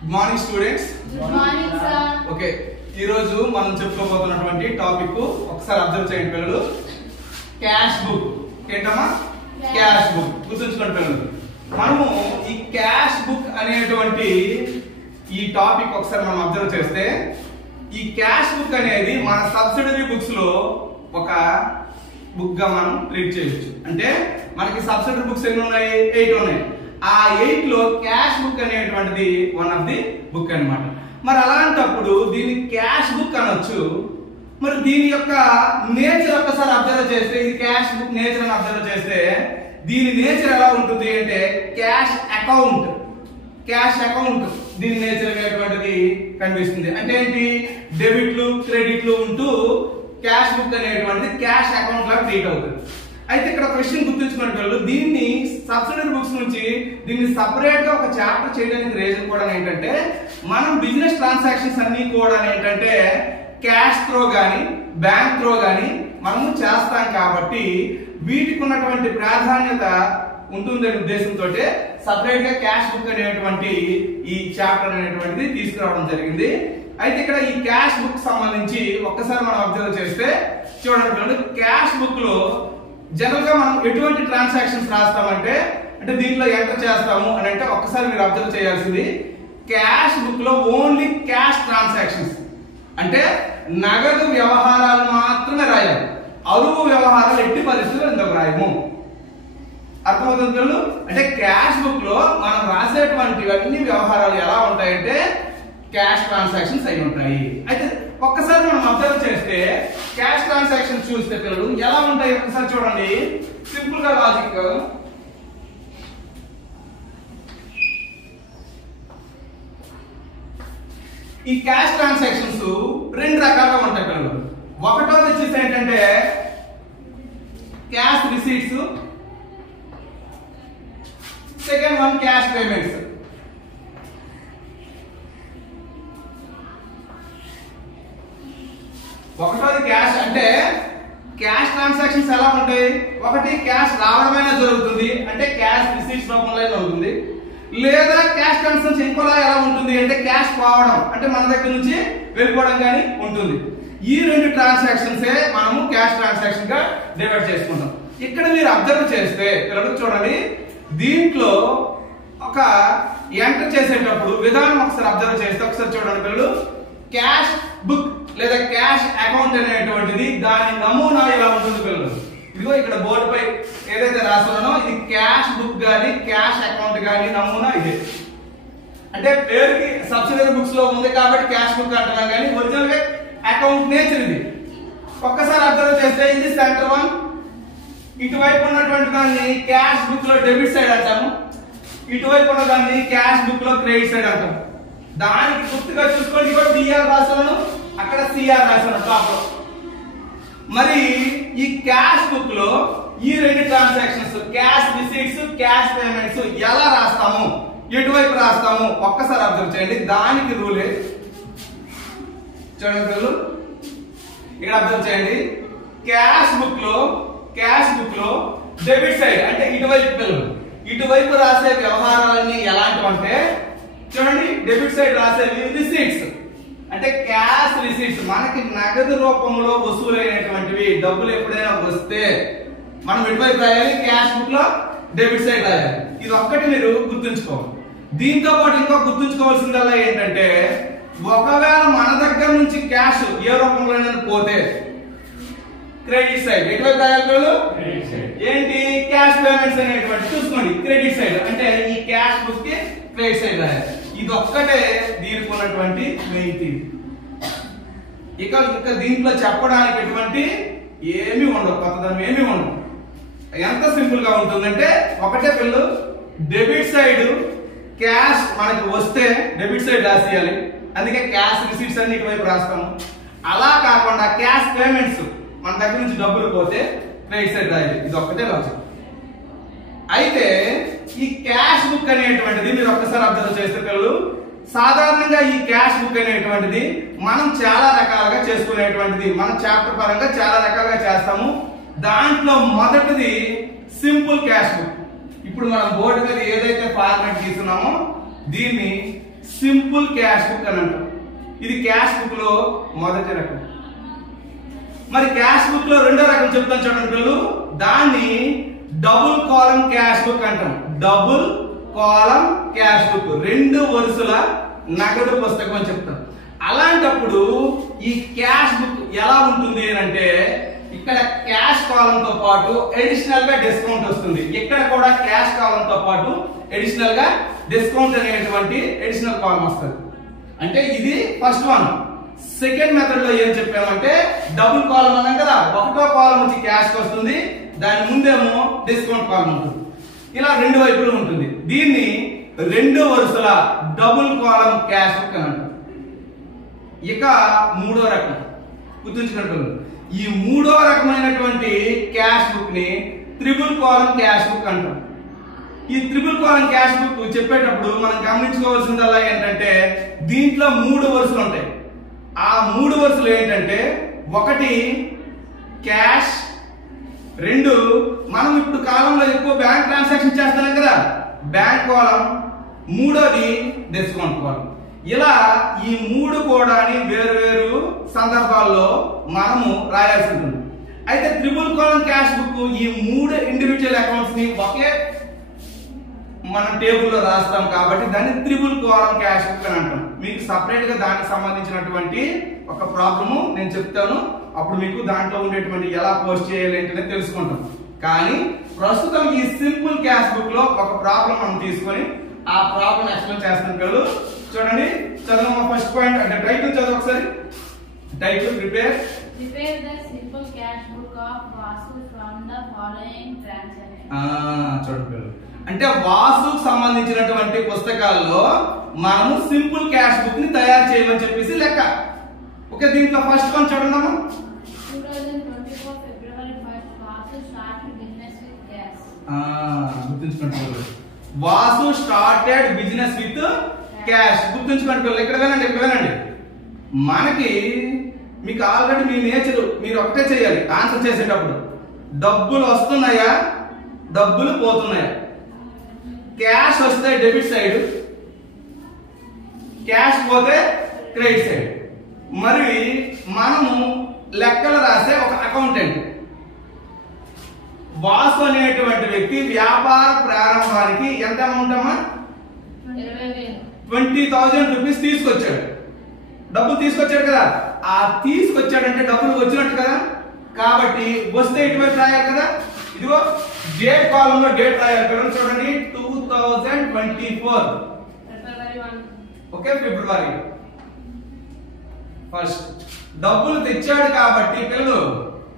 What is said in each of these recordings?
Good morning students. Good morning sir. Okay, ఈ రోజు మనం చెప్పుకోబోతున్నటువంటి టాపిక్ ఒకసారి అబ్జర్వ్ చేయండి పిల్లలు. Cash book. ఏంటమ్మా? Cash book. గుర్తుంచుకోండి పిల్లలు, మనము ఈ క్యాష్ బుక్ అనేటువంటి ఈ టాపిక్ ఒకసారి మనం అబ్జర్వ్ చేస్తే, ఈ క్యాష్ బుక్ అనేది మన సబ్సిడరీ బుక్స్ లో ఒక బుక్ గా మనం ట్రీట్ చేయొచ్చు. అంటే మనకి సబ్సిడరీ బుక్స్ ఎన్ని ఉన్నాయి? 8 ఉన్నాయి. ఆ 8 లో క్యాష్ బుక్ అనేటువంటిది వన్ ఆఫ్ ది బుక్ అన్నమాట. మరి అలాంటప్పుడు దీన్ని క్యాష్ బుక్ అనొచ్చు. మరి దీని యొక్క నేచర్ ఒక్కసారి అబ్జర్వ్ చేస్తే, ఇది క్యాష్ బుక్ నేచర్ అని అబ్జర్వ్ చేస్తే దీని నేచర్ ఎలా ఉంటుంది అంటే క్యాష్ అకౌంట్. క్యాష్ అకౌంట్ దీని నేచర్ అనేటువంటిది కనిపిస్తుంది. అంటే ఏంటి? డెబిట్లు క్రెడిట్లు ఉంటూ క్యాష్ బుక్ అనేటువంటిది క్యాష్ అకౌంట్ లాగా ట్రీట్ అవుతుంది. అయితే ఇక్కడ ఒక విషయం గుర్తుంచుకోండి పిల్లలు, దీన్ని సబ్సిడరీ బుక్స్ నుంచి దీన్ని సపరేట్ గా ఒక చాప్టర్ చేయడానికి రీజన్ కూడా ఏంటంటే, మనం బిజినెస్ ట్రాన్సాక్షన్స్ అన్ని కూడా ఏంటంటే క్యాష్ త్రో గానీ బ్యాంక్ త్రో గానీ మనము చేస్తాం కాబట్టి వీటికి ఉన్నటువంటి ప్రాధాన్యత ఉంటుందనే ఉద్దేశంతో సపరేట్ గా క్యాష్ బుక్ అనేటువంటి ఈ చాప్టర్ అనేటువంటిది తీసుకురావడం జరిగింది. అయితే ఇక్కడ ఈ క్యాష్ బుక్ సంబంధించి ఒక్కసారి మనం అబ్జర్వ్ చేస్తే చూడండి, క్యాష్ బుక్ లో జనరల్ గా మనం ఎటువంటి ట్రాన్సాక్షన్స్ రాస్తామంటే, అంటే దీంట్లో ఎంటర్ చేస్తాము అని అంటే ఒక్కసారి మీరు అబ్జర్వ్ చేయాల్సింది, క్యాష్ బుక్ లో ఓన్లీ క్యాష్ ట్రాన్సాక్షన్స్ అంటే నగదు వ్యవహారాలు మాత్రమే రాయాలి. అరువు వ్యవహారాలు ఎట్టి పరిస్థితుల్లో ఇందులో రాయము. అర్థమవుతుంది పిల్లలు? అంటే క్యాష్ బుక్ లో మనం రాసేటువంటి అన్ని వ్యవహారాలు ఎలా ఉంటాయంటే క్యాష్ ట్రాన్సాక్షన్స్ అయి ఉంటాయి. అయితే ఒక్కసారి మనం అబ్జర్వ్ చేస్తే క్యాష్ ట్రాన్సాక్షన్స్ చూస్తే పిల్లలు ఎలా ఉంటాయి ఒక్కసారి చూడండి. సింపుల్ గా లాజిక్, ఈ క్యాష్ ట్రాన్సాక్షన్స్ రెండు రకాలుగా ఉంటాయి పిల్లలు. ఒకటోది వచ్చేసి ఏంటంటే cash receipts, second one cash payments. ఒకటోది క్యాష్ అంటే క్యాష్ ట్రాన్సాక్షన్స్ ఎలా ఉంటాయి? ఒకటి క్యాష్ రావడమైనా జరుగుతుంది అంటే క్యాష్ రిసీట్స్ రూపంలో ఉంటుంది, లేదా క్యాష్ ట్రాన్సాక్షన్ ఇంకోలా ఎలా ఉంటుంది అంటే క్యాష్ పోవడం అంటే మన దగ్గర నుంచి వెళ్ళిపోవడం కానీ ఉంటుంది. ఈ రెండు ట్రాన్సాక్షన్సే మనము క్యాష్ ట్రాన్సాక్షన్ గా డివైడ్ చేసుకుంటాం. ఇక్కడ మీరు అబ్జర్వ్ చేస్తే పిల్లలు చూడండి, దీంట్లో ఒక ఎంటర్ చేసేటప్పుడు విధానం ఒకసారి అబ్జర్వ్ చేస్తే ఒకసారి చూడండి పిల్లలు, క్యాష్ బుక్ లేదా క్యాష్ అకౌంట్ అనేటువంటిది దాని నమూనా ఇలా ఉంటుంది పిల్లలు. ఇదిగో ఇక్కడ బోర్డు పై ఏదైతే రాస్తున్నానో ఇది క్యాష్ బుక్ గానీ క్యాష్ అకౌంట్ గానీ నమూనా ఇదే. అంటే పేరుకి సబ్సిడరీ బుక్స్ లో ఉంది కాబట్టి క్యాష్ బుక్ అంటున్నాం, కానీ ఒరిజినల్ గా అకౌంట్ నేచర్ ఇది. ఒక్కసారి అబ్జర్వ్ చేస్తే ఇది సెంటర్ వన్, ఇటువైపు ఉన్నటువంటి దాన్ని క్యాష్ బుక్ లో డెబిట్ సైడ్ అంటాము, ఇటువైపు ఉన్న దాన్ని క్యాష్ బుక్ లో క్రెడిట్ సైడ్ అంటాం. దానికి గుర్తుగా చూసుకోండి, ఇక్కడ డిఆర్ రాసాను, అక్కడ సిఆర్ రాసాను టాప్ లో. మరి ఈ క్యాష్ బుక్ లో ఈ రెండు transactions cash receipts cash payments ఎలా రాస్తాము, ఎటువైపు రాస్తాము ఒక్కసారి అబ్జర్వ్ చేయండి. దానికి రూలే చూడండి పిల్లలు, ఇక్కడ అబ్జర్వ్ చేయండి. క్యాష్ బుక్ లో డెబిట్ సైడ్ అంటే ఇటువైపు పిల్లలు, ఇటువైపు రాసే వ్యవహారాలన్నీ ఎలాంటివి అంటే చూడండి, డెబిట్ సైడ్ రాసేవి రిసీట్స్ అంటే క్యాష్ రిసీట్స్, మనకి నగదు రూపంలో వసూలైనటువంటివి డబ్బులు ఎప్పుడైనా వస్తే మనం ఎటువైపు రాయాలి? క్యాష్ బుక్ లో డెబిట్ సైడ్ రాయాలి. ఇది ఒక్కటి మీరు గుర్తుంచుకోవాలి. దీంతో పాటు ఇంకో గుర్తుంచుకోవాల్సిందల్లా ఏంటంటే, ఒకవేళ మన దగ్గర నుంచి క్యాష్ ఏ రూపంలో పోతే క్రెడిట్ సైడ్ ఎటువైపు రాయాలి? ఏంటి? క్యాష్ పేమెంట్స్ అనేటువంటి చూసుకోండి, క్రెడిట్ సైడ్ అంటే ఈ క్యాష్ బుక్ కి క్రెడిట్ సైడ్ రాయాలి. ఇది ఒక్కటే దీనికి ఉన్నటువంటి మెయిన్ థింగ్. ఇక దీంట్లో చెప్పడానికి ఎటువంటి ఏమి ఉండవు, కొత్తదనం ఏమి ఉండవు. ఎంత సింపుల్ గా ఉంటుందంటే ఒకటే పిల్లలు, డెబిట్ సైడ్ క్యాష్ మనకి వస్తే డెబిట్ సైడ్ రాసేయాలి, అందుకే క్యాష్ రిసీట్స్ అన్ని ఇటువైపు రాస్తాము. అలా కాకుండా క్యాష్ పేమెంట్స్ మన దగ్గర నుంచి డబ్బులు పోతే క్రెడిట్ సైడ్ రాయాలి. ఇది ఒక్కటే లాజిక్. అయితే ఈ క్యాష్ బుక్ అనేటువంటిది మీరు ఒక్కసారి అబ్జర్వ్ చేస్తే పిల్లలు, సాధారణంగా ఈ క్యాష్ బుక్ అనేటువంటిది మనం చాలా రకాలుగా చేసుకునేటువంటిది, మన చాప్టర్ పరంగా చాలా రకాలుగా చేస్తాము. దాంట్లో మొదటిది సింపుల్ క్యాష్ బుక్. ఇప్పుడు మనం బోర్డు మీద ఏదైతే ఫార్మాట్ గీస్తున్నామో దీన్ని సింపుల్ క్యాష్ బుక్ అని అంటాం. ఇది క్యాష్ బుక్ లో మొదటి రకం. మరి క్యాష్ బుక్ లో రెండో రకం చెప్తాను చూడండి పిల్లలు, దాన్ని డబుల్ కాలం క్యాష్ బుక్ అంటాం. డబుల్ కాలం క్యాష్ బుక్, రెండు వరుసల నగదు పుస్తకం అని చెప్తాం. అలాంటప్పుడు ఈ క్యాష్ బుక్ ఎలా ఉంటుంది అంటే, ఇక్కడ క్యాష్ కాలం తో పాటు అడిషనల్ గా డిస్కౌంట్ వస్తుంది. ఇక్కడ కూడా క్యాష్ కాలం తో పాటు అడిషనల్ గా డిస్కౌంట్ అనేటువంటి అడిషనల్ కాలం వస్తుంది. అంటే ఇది ఫస్ట్ వన్. సెకండ్ మెథడ్ లో ఏం చెప్పామంటే డబుల్ కాలం అన్నాం కదా, ఒకటో కాలం వచ్చి క్యాష్ వస్తుంది, దాని ముందేమో డిస్కౌంట్ కాలం ఉంటుంది. ఇలా రెండు వైపులు ఉంటుంది. దీన్ని రెండు వరుసల డబుల్ కాలం క్యాష్ బుక్ అని అంటారు. ఇక మూడో రకం గుర్తుంచుకుంటారు. ఈ మూడో రకమైనటువంటి క్యాష్ బుక్ ని త్రిబుల్ కాలం క్యాష్ బుక్ అంటాం. ఈ త్రిబుల్ కాలం క్యాష్ బుక్ చెప్పేటప్పుడు మనం గమనించుకోవాల్సిందల్లా ఏంటంటే, దీంట్లో మూడు వరుసలు ఉంటాయి. ఆ మూడు వరుసలు ఏంటంటే, ఒకటి క్యాష్, రెండు మనం ఇప్పుడు కాలంలో ఎక్కువ బ్యాంక్ ట్రాన్సాక్షన్ చేస్తున్నాం కదా, బ్యాంక్ కాలం, మూడోది డిస్కౌంట్ కాలం. ఇలా ఈ మూడు కూడా వేరు వేరు సందర్భాల్లో మనము రాయాల్సి ఉంటుంది. అయితే త్రిబుల్ కాలం క్యాష్ బుక్ ఈ మూడు ఇండివిజువల్ అకౌంట్స్ ని ఒకే మనం టేబుల్లో రాస్తాం కాబట్టి దాన్ని త్రిబుల్ కాలం క్యాష్ బుక్ అని అంటాం. మీకు సపరేట్ గా దానికి సంబంధించినటువంటి ఒక ప్రాబ్లము నేను చెప్తాను, అప్పుడు మీకు దాంట్లో ఉండేటువంటి ఎలా పోస్ట్ చేయాలి ఏంటనే తెలుసుకుంటాం. కానీ ప్రస్తుతం ఈ సింపుల్ క్యాష్ బుక్ లో ఒక ప్రాబ్లం మనం తీసుకొని ఆ ప్రాబ్లం ఎక్స్ప్లెయిన్ చేస్తాను కదా. చూడండి, చదవమ్మా. ఫస్ట్ పాయింట్ అంటే టైటిల్ చదువు ఒకసారి. Title prepare the simple cash book of Vasu from the following transactions. చూడండి, అంటే వాసుకు సంబంధించినటువంటి పుస్తకాల్లో మనము సింపుల్ క్యాష్ బుక్ ని తయారు చేయమని చెప్పేసి లెక్క. ఓకే, దీంట్లో ఫస్ట్ వన్ చూడండి. 2024 February 1st, Vasu started business with cash. గుర్తుంచుకుంటారు. Vasu started business with cash. గుర్తుంచుకుంటారు. ఇక్కడ వినండి. మనకి మీకు ఆల్రెడీ మీ నేచర్ మీరు ఒకటే చేయాలి ఆన్సర్ చేసేటప్పుడు. డబ్బులు వస్తున్నాయా, డబ్బులు పోతున్నాయా? క్యాష్ వస్తే డెబిట్ సైడ్, క్యాష్ పోతే క్రెడిట్ సైడ్. మరి మనము లెక్కలు రాసే ఒక అకౌంటెంట్. వాసు అనేటువంటి వ్యక్తి వ్యాపార ప్రారంభానికి ఎంత అమౌంట్ అమ్మా? 20,000 రూపీస్ తీసుకొచ్చాడు. డబ్బులు తీసుకొచ్చాడు కదా, ఆ తీసుకొచ్చాడంటే డబ్బులు వచ్చినట్టు కదా. కాబట్టి వస్తే ఇటువైపు రాయాలి కదా. ఇదిగో డేట్ కాలం లో డేట్ రాయాలి కదా. చూడండి, 2024 February 1. ఓకే, ఫిబ్రవరి 1st. డబ్బులు తెచ్చాడు కాబట్టి, పిల్లలు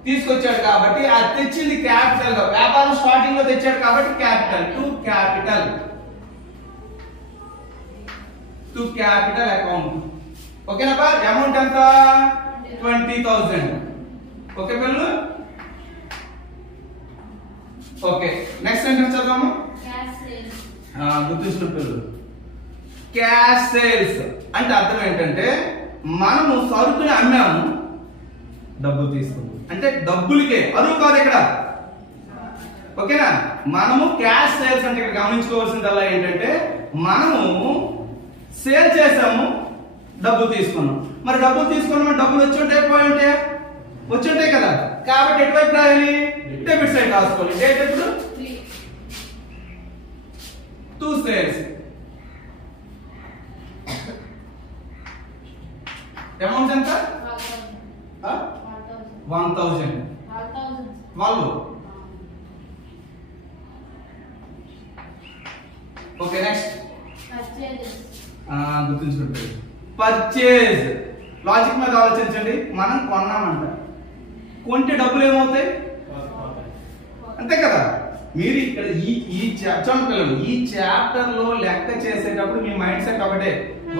తీసుకొచ్చాడు కాబట్టి, ఆ తెచ్చింది క్యాపిటల్ గా, వ్యాపారం స్టార్టింగ్ లో తెచ్చాడు కాబట్టి క్యాపిటల్, టు క్యాపిటల్ అకౌంట్. ఓకేనా? అమౌంట్ ఎంత? 20,000. ఓకే పిల్లలు. ఓకే, నెక్స్ట్ సెంటెన్స్ చదవమ్మా. Cash sales. గుర్తుంచుకున్న పిల్లలు, క్యాష్ సేల్స్ అంటే అర్థం ఏంటంటే, మనము సరుకుని అమ్మాము, డబ్బులు తీసుకున్నాం. అంటే డబ్బులకే, అరువు కాదు ఇక్కడ. ఓకేనా? మనము క్యాష్ సేల్స్ అంటే ఇక్కడ గమనించుకోవాల్సిందల్లా ఏంటంటే, మనము సేల్ చేసాము, డబ్బులు తీసుకున్నాం. మరి డబ్బులు తీసుకున్నాం, డబ్బులు వచ్చి ఉంటాయి, పోయి ఉంటాయి, వచ్చి ఉంటాయి కదా. కాబట్టి ఎటువైపు రాయాలి? డెబిట్ సైడ్ రాసుకోవాలి. డేట్ ఎప్పుడు? 2 సేల్స్. అమౌంట్ ఎంత? 1,000. 12. Okay, next. గుర్తుంచుకుంటుంది. పర్చేజ్. లాజిక్ మీద ఆలోచించండి. మనం కొన్నామంట, కొంటే డబ్బులు ఏమవుతాయి? అంతే కదా. మీరు ఇక్కడ ఈ పిల్లలు ఈ చాప్టర్ లో లెక్క చేసేటప్పుడు మీ మైండ్ సెట్ ఒకటే,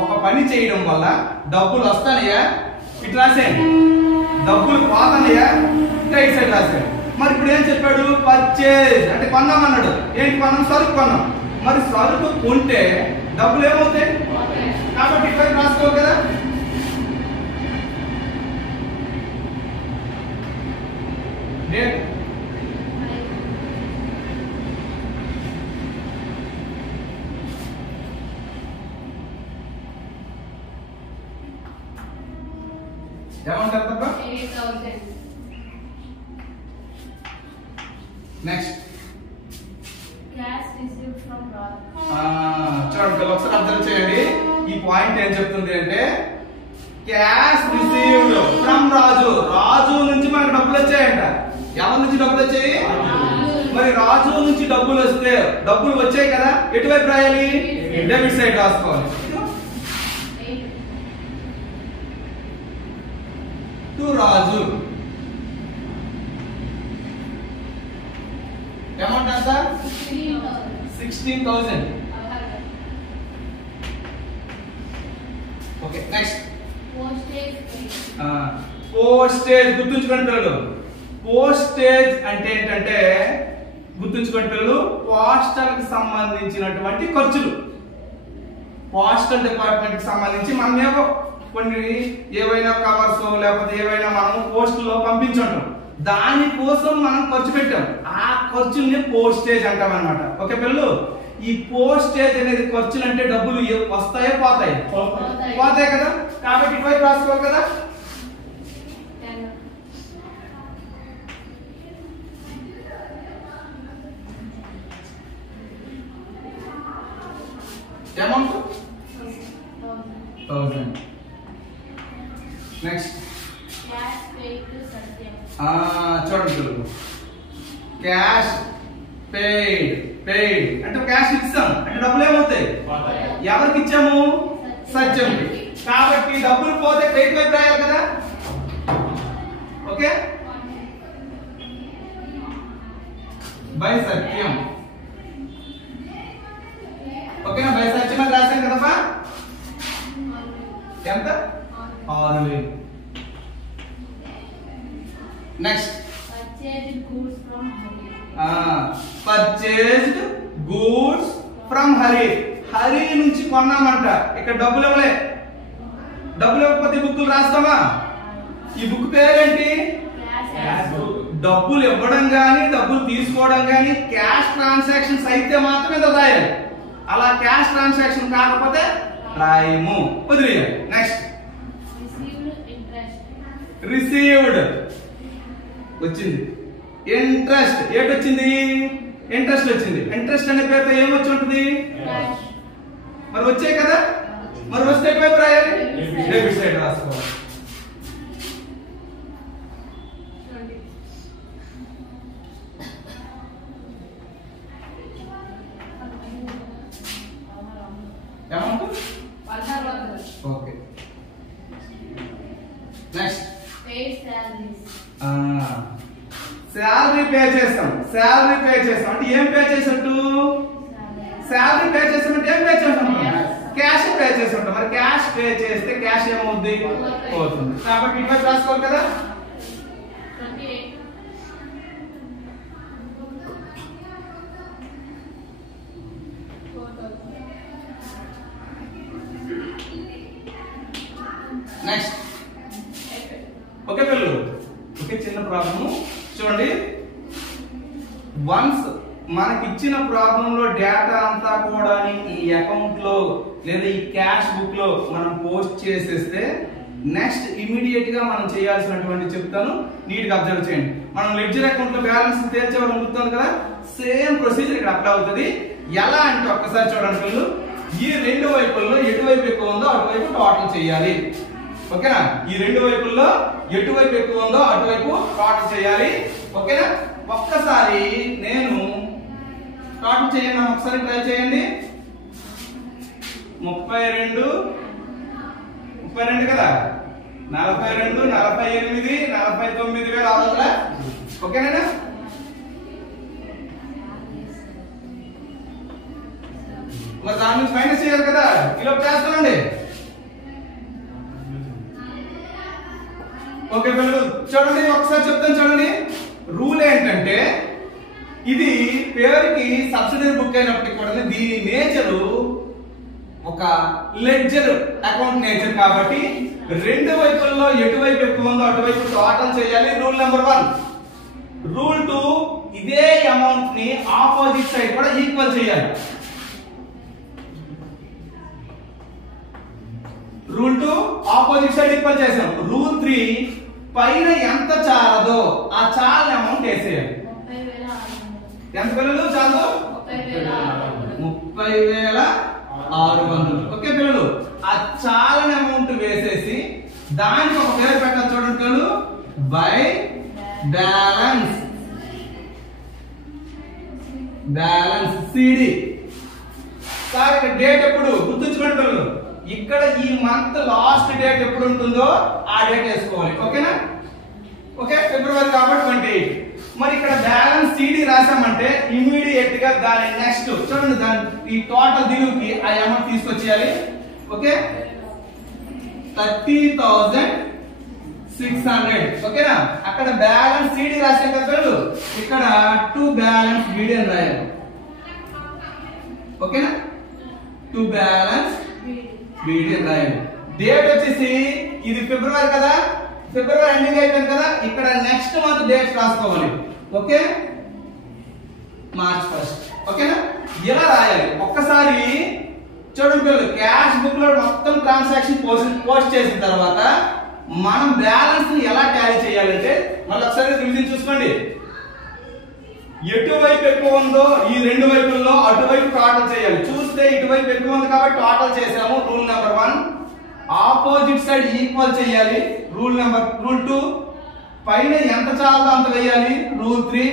ఒక పని చేయడం వల్ల డబ్బులు వస్తానయ్యా, ఇటు రాసేయండి. డబ్బులు పోతానయ్యా, రైట్ సైడ్ రాసేయండి. మరి ఇప్పుడు ఏం చెప్పాడు? పర్చేజ్ అంటే కొన్నాం అన్నాడు. ఏంటి కొన్నాం? సరుకు కొన్నాం. మరి సరుకు కొంటే డబ్బులు ఏమవుతాయి? కాబట్టి ఇక్కడ రాసుకోవాలి కదా. అమౌంట్ ఎంత అబ్బా? 8,000. Next Cash received from Raj. చూడండి ఒకసారి అబ్జర్వ్ చేయండి. ఈ పాయింట్ ఏం చెప్తుంది అంటే క్యాష్ రిసీవ్డ్ ఫ్రమ్ రాజు. రాజు నుంచి మనకు డబ్బులు వచ్చాయంట. ఎవరి నుంచి డబ్బులు వచ్చాయి? మరి రాజు నుంచి డబ్బులు వస్తే డబ్బులు వచ్చాయి కదా, ఎటువైపు రాయాలి? డెబిట్ సైడ్ రాసుకోవాలి. To Raju. అమౌంట్ ఎంత? 16,000. Okay next postage. గుర్తుంచుకోండి పిల్లలు, పోస్టేజ్ అంటే ఏంటంటే గుర్తుంచుకోండి పిల్లలు, పోస్టల్ కి సంబంధించినటువంటి ఖర్చులు. పోస్టల్ డిపార్ట్మెంట్ కి సంబంధించి మనం ఏవో కొన్ని ఏవైనా కవర్స్ లేకపోతే ఏవైనా మనం పోస్ట్ లో పంపించుంటాం, దానికోసం మనం ఖర్చు పెట్టాం. ఆ ఖర్చుల్ని పోస్టేజ్ అంటాం అన్నమాట. ఓకే పిల్లలు, ఈ పోస్టేజ్ అనేది ఖర్చులు అంటే డబ్బులు వస్తాయో పోతాయి? పోతాయి కదా. కాబట్టి ఇటువైపు రాసుకోవాలి కదా. Amount 1000. Next Cash paid to Satyam. చూడండి పిల్లలు, క్యాష్ పెయిడ్ అంటే క్యాష్ ఇచ్చాం అంటే డబ్బులు ఏమవుతాయి? ఎవరికి ఇచ్చాము? సత్యంకి. కాబట్టి డబ్బులు పోతే క్రెడిట్ వైపు రాయాలి కదా. ఓకే, బై సత్యం. ఓకేనా, బై సత్యం అని రాశాను కదమ్మా. ఎంత? 6,000. Next Purchased goods from Hari. Purchased goods from Hari. Hari నుంచి కొన్నామంట. ఇక్కడ డబ్బులు ఇవ్వలే. డబ్బులు ఇవ్వకపోతే బుక్కులు రాస్తామా? ఈ బుక్ పేరేంటి? Cash book. డబ్బులు ఇవ్వడం గానీ డబ్బులు తీసుకోవడం గానీ క్యాష్ ట్రాన్సాక్షన్స్ అయితే మాత్రమే రాయాలి. అలా క్యాష్ ట్రాన్సాక్షన్ కాకపోతే రాయము, వదిలేయాలి. Next Received interest. రిసీవ్డ్ వచ్చింది. ఇంట్రెస్ట్ ఏటొచ్చింది? ఇంట్రెస్ట్ వచ్చింది. ఇంట్రెస్ట్ అనే పేరుతో ఏమొచ్చి ఉంటుంది? Cash. మరి వచ్చాయి కదా. మరి వస్తే ఎటువైపు రాయాలి? డెబిట్ సైడ్ రాసుకోవాలి. Amount okay. Next Paid salaries. Salary pay చేస్తాం. శాలరీ పే చేస్తాం అంటే ఏం పే చేసినట్టు? శాలరీ పే చేసామంటే ఏం పే చేస్తాం? క్యాష్ పే చేసి ఉంటాం. మరి క్యాష్ పే చేస్తే క్యాష్ ఏమవుద్ది? పోతుంది. కాబట్టి ఇటువైపు రాసుకోవాలి కదా. 28. నెక్స్ట్ ఓకే పిల్లలు, ఓకే చిన్న ప్రాబ్లమ్ చూడండి. వన్స్ మనకి ఇచ్చిన ప్రాబ్లం లో డేటా అంతా కూడా ఈ అకౌంట్ లో లేదా ఈ క్యాష్ బుక్ లో మనం పోస్ట్ చేసేస్తే నెక్స్ట్ ఇమీడియట్ గా మనం చేయాల్సినటువంటి చెప్తాను, నీట్ గా అబ్జర్వ్ చేయండి. మనం లెడ్జర్ అకౌంట్ లో బ్యాలెన్స్ తీర్చేవాళ్ళం గుర్తుంది కదా, సేమ్ ప్రొసీజర్ ఇక్కడ అప్లై అవుతుంది. ఎలా అంటే ఒక్కసారి చూడండి పిల్లలు, ఈ రెండు వైపుల్లో ఎటువైపు ఎక్కువ ఉందో అటువైపు టోటల్ చేయాలి. ఓకేనా, ఈ రెండు వైపుల్లో ఎటువైపు ఎక్కువ ఉందో అటువైపు టోటల్ చేయాలి. ఓకేనా, ఒక్కసారి నేను టోటల్ చేయండి, ఒకసారి ట్రై చేయండి. 32 కదా, 42, 48, 49,600. ఓకేనా, మరి దాని నుంచి మైనస్ చేయాలి కదా, కిలో చేస్తానండి. ఓకే పిల్లలు చూడండి, ఒకసారి చెప్తాను చూడండి. రూల్ ఏంటంటే ఇది పేరుకి సబ్సిడరీ బుక్ అయినప్పటికీ కూడా దీని నేచర్ ఒక లెడ్జర్ అకౌంట్ నేచర్ కాబట్టి రెండు వైపుల్లో ఎటువైపు ఎక్కువ ఉందో అటువైపు టోటల్ చేయాలి. Rule number 1. రూల్ 2, ఇదే అమౌంట్ ని ఆపోజిట్ సైడ్ కూడా ఈక్వల్ చేయాలి. రూల్ 2 ఆపోజిట్ సైడ్ ఈక్వల్ చేసాం. రూల్ 3 పైన ఎంత చాలదో ఆ చాలని అమౌంట్ వేసేయాలి. 30,600. ఎంత పిల్లలు చాలదు? 30,600. ఓకే పిల్లలు, ఆ చాలని అమౌంట్ వేసేసి దానికి ఒక పేరు పెట్టాలి. చూడండి పిల్లలు, బై బ్యాలెన్స్ సిడి. సార్ ఇక్కడ డేట్ ఎప్పుడు గుర్తుంచుకోండి పిల్లలు, ఇక్కడ ఈ మంత్ లాస్ట్ డేట్ ఎప్పుడు ఉంటుందో ఆ డేట్ వేసుకోవాలి. ఓకేనా? ఓకే, ఫిబ్రవరి కాబట్టి 28. మరి ఇక్కడ బ్యాలెన్స్ సిడి రాసామంటే ఇమ్మీడియట్ గా దాని నెక్స్ట్ చూడండి, దాని ఈ టోటల్ దిగుకి ఆ అమౌంట్ తీసుకొచ్చేయాలి. ఓకే, 30,600. ఓకేనా? అక్కడ బ్యాలెన్స్ సిడి రాసాం కదా పిల్లలు, ఇక్కడ టు బ్యాలెన్స్ బిడి అని రాయాలి. ఓకేనా? టు బ్యాలెన్స్ బిడి అని రాయాలి. డేట్ వచ్చేసి ఇది ఫిబ్రవరి కదా, ఫిబ్రవరి ఎండింగ్ అయిపోయింది కదా, ఇక్కడ నెక్స్ట్ మంత్ డేట్స్ రాసుకోవాలి. Okay, March 1. ఓకేనా? ఇలా రాయాలి. ఒక్కసారి చూడండి పిల్లలు, క్యాష్ బుక్ లో మొత్తం ట్రాన్సాక్షన్ పోస్ట్ చేసిన తర్వాత మనం బ్యాలెన్స్ ని ఎలా టాలీ చేయాలంటే మళ్ళీ ఒకసారి రివిజన్ చూసుకోండి. ఎటువైపు ఎక్కువ ఉందో ఈ రెండు వైపుల్లో అటువైపు టోటల్ చేయాలి. చూస్తే ఇటువైపు ఎక్కువ ఉంది కాబట్టి టోటల్ చేసాము. Rule number 1. Opposite side equal చేయాలి. రూల్ 2. పైన ఎంత చాలదో అంత వేయాలి. రూల్ 3.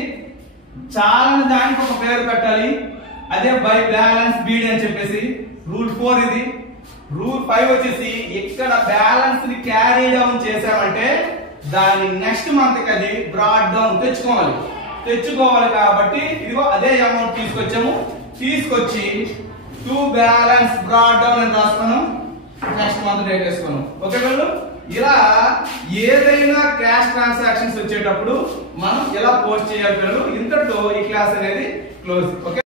చాలని దానికి ఒక పేరు పెట్టాలి, అదే బై బ్యాలెన్స్ బీడి అని చెప్పేసి. రూల్ 4 ఇది. రూల్ 5 వచ్చేసి ఇక్కడ బ్యాలెన్స్ ని క్యారీ డౌన్ చేసామంటే దాని నెక్స్ట్ మంత్ కి అది బ్రాడ్ డౌన్ తెచ్చుకోవాలి కాబట్టి ఇదిగో అదే అమౌంట్ తీసుకొచ్చాము. తీసుకొచ్చి టు బ్యాలెన్స్ బ్రాడ్ డౌన్ అని రాసుకున్నాం, నెక్స్ట్ మంత్ డేట్ వేసుకున్నాం. ఓకే పిల్లలు, ఇలా ఏదైనా క్యాష్ ట్రాన్సాక్షన్స్ వచ్చేటప్పుడు మనం ఇలా పోస్ట్ చేయాలి పిల్లలు. ఇంతటితో ఈ క్లాస్ అనేది క్లోజ్. ఓకే.